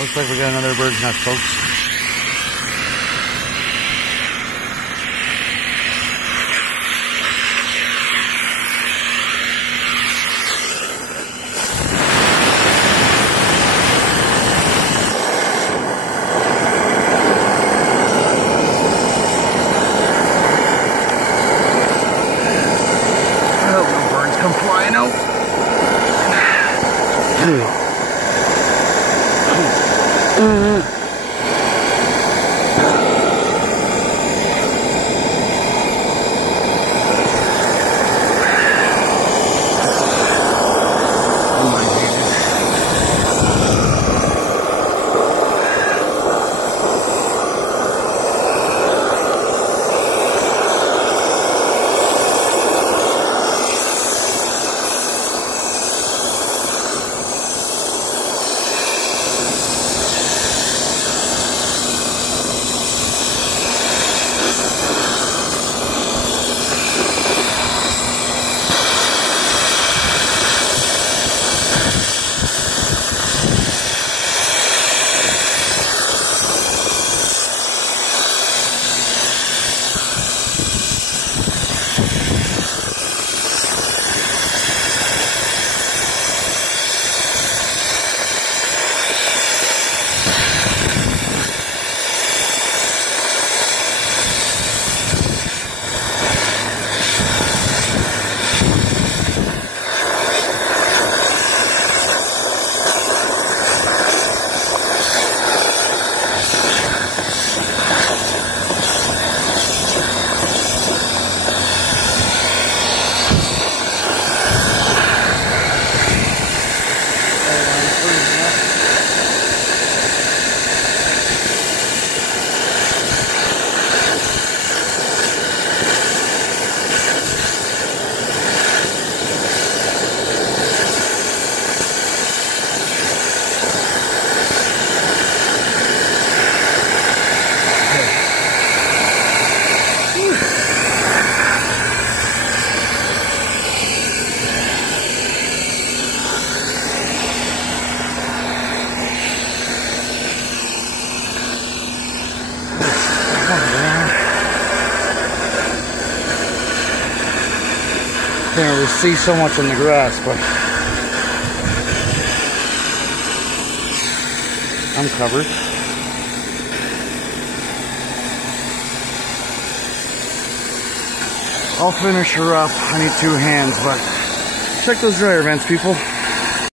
Looks like we got another bird's nest, folks. I hope no birds come flying out. Can't really see so much in the grass, but I'm covered. I'll finish her up. I need 2 hands, but check those dryer vents, people.